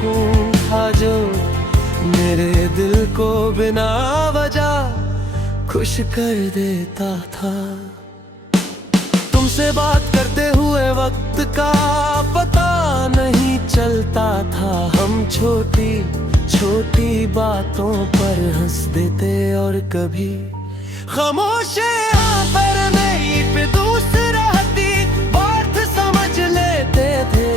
सुकून था जो मेरे दिल को बिना वजह खुश कर देता था। तुमसे बात करते हुए वक्त का पता नहीं चलता था। हम छोटी छोटी बातों पर हंस देते और कभी खामोश पर नहीं पे दूसरा बात समझ लेते थे।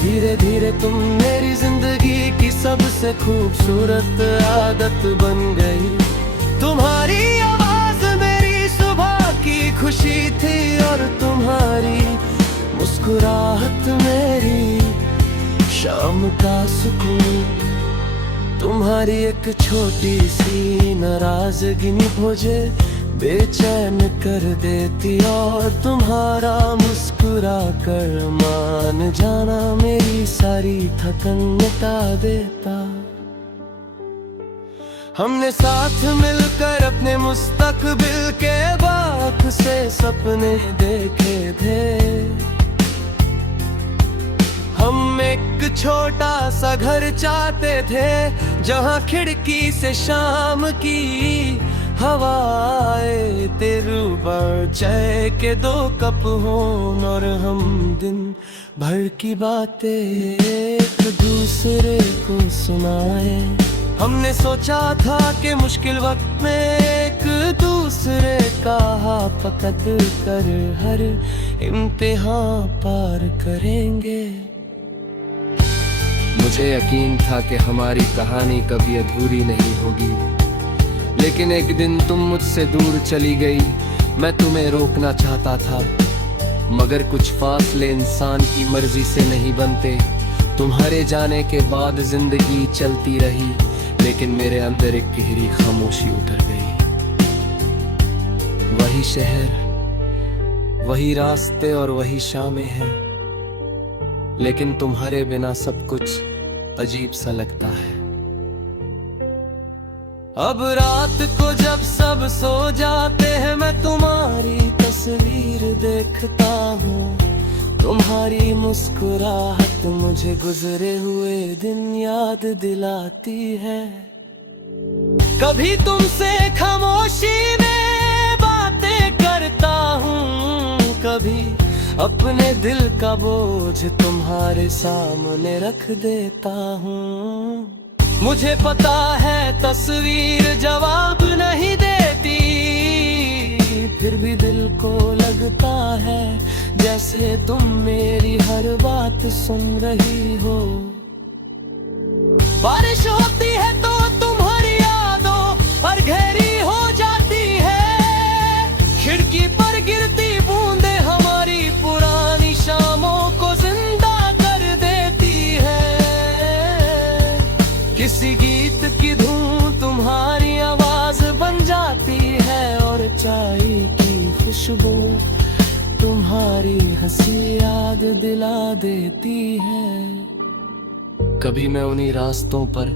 धीरे धीरे तुम मेरी जिंदगी की सबसे खूबसूरत आदत बन गई। तुम्हारी आवाज मेरी सुबह की खुशी थी और तुम्हारी मुस्कुराहट मेरी शाम का सुकून। तुम्हारी एक छोटी सी नाराजगी मुझे बेचैन कर देती और तुम्हारा मुस्कुरा कर मान जाना मेरी सारी थकन मिटा देता। हमने साथ मिलकर अपने मुस्तकबिल के बाग से सपने देखे थे। हम एक छोटा सा घर चाहते थे जहाँ खिड़की से शाम की हवाएं तेरू भर चाय के 2 कप हों और हम दिन भर की बातें एक दूसरे को सुनाए। हमने सोचा था कि मुश्किल वक्त में एक दूसरे का हाथ पकड़ कर हर इम्तिहान पार करेंगे। मुझे यकीन था कि हमारी कहानी कभी अधूरी नहीं होगी, लेकिन एक दिन तुम मुझसे दूर चली गई। मैं तुम्हें रोकना चाहता था, मगर कुछ फासले इंसान की मर्जी से नहीं बनते। तुम्हारे जाने के बाद जिंदगी चलती रही, लेकिन मेरे अंदर एक गहरी खामोशी उतर गई। वही शहर, वही रास्ते और वही शामें हैं, लेकिन तुम्हारे बिना सब कुछ अजीब सा लगता है। अब रात को जब सब सो जाते हैं मैं तुम्हारी तस्वीर देखता हूँ। तुम्हारी मुस्कुराहट मुझे गुजरे हुए दिन याद दिलाती है। कभी तुमसे खामोशी में बातें करता हूँ, कभी अपने दिल का बोझ तुम्हारे सामने रख देता हूँ। मुझे पता है तस्वीर जवाब नहीं देती, फिर भी दिल को लगता है जैसे तुम मेरी हर बात सुन रही हो। बारिश होती है तो तुम्हारी यादों पर गहरी हो जाती है। खिड़की पर गिरती बूंदे हमारी पुरानी शामों को जिंदा कर देती है। किसी गीत की धुन तुम्हारी आवाज बन जाती है और चाय की खुशबू तुम्हारी हंसी याद दिला देती है। कभी मैं उन्हीं रास्तों पर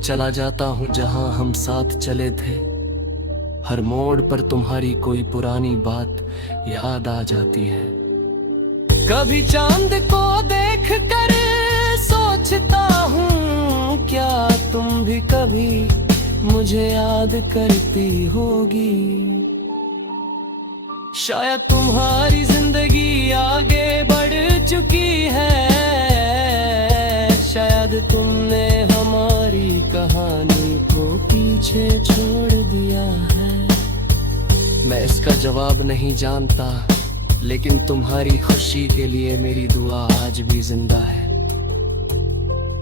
चला जाता हूँ जहाँ हम साथ चले थे। हर मोड़ पर तुम्हारी कोई पुरानी बात याद आ जाती है। कभी चांद को देख कर सोचता हूँ क्या तुम भी कभी मुझे याद करती होगी। शायद तुम्हारी जिंदगी आगे बढ़ चुकी है, शायद तुमने हमारी कहानी को पीछे छोड़ दिया है। मैं इसका जवाब नहीं जानता, लेकिन तुम्हारी खुशी के लिए मेरी दुआ आज भी जिंदा है।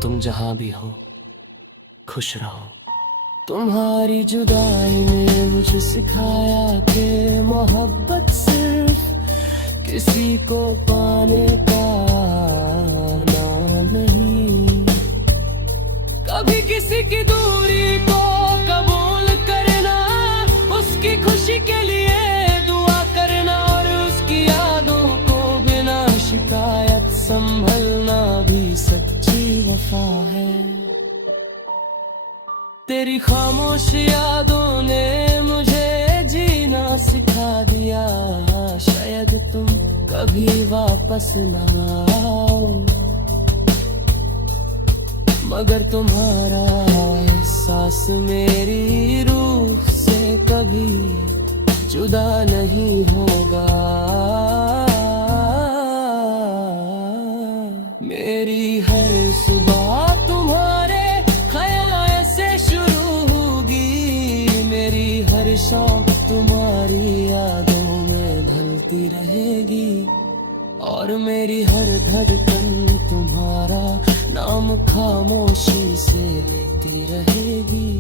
तुम जहां भी हो खुश रहो। तुम्हारी जुदाई ने मुझे सिखाया कि मोहब्बत सिर्फ किसी को पाने का नाम नहीं। कभी किसी की दूरी को कबूल करना, उसकी खुशी के लिए दुआ करना और उसकी यादों को बिना शिकायत संभलना भी सच्ची वफा है। तेरी खामोश यादों ने मुझे जीना सिखा दिया। शायद तुम कभी वापस न आओ, मगर तुम्हारा एहसास मेरी रूह से कभी जुदा नहीं होगा। मेरी हर सुबह तुम्हारे ख्याल से शुरू होगी, मेरी हर शौक तुम्हारी यादों में ढलती रहेगी, और मेरी हर धड़कन तुम्हारा नाम खामोशी से लेती रहेगी।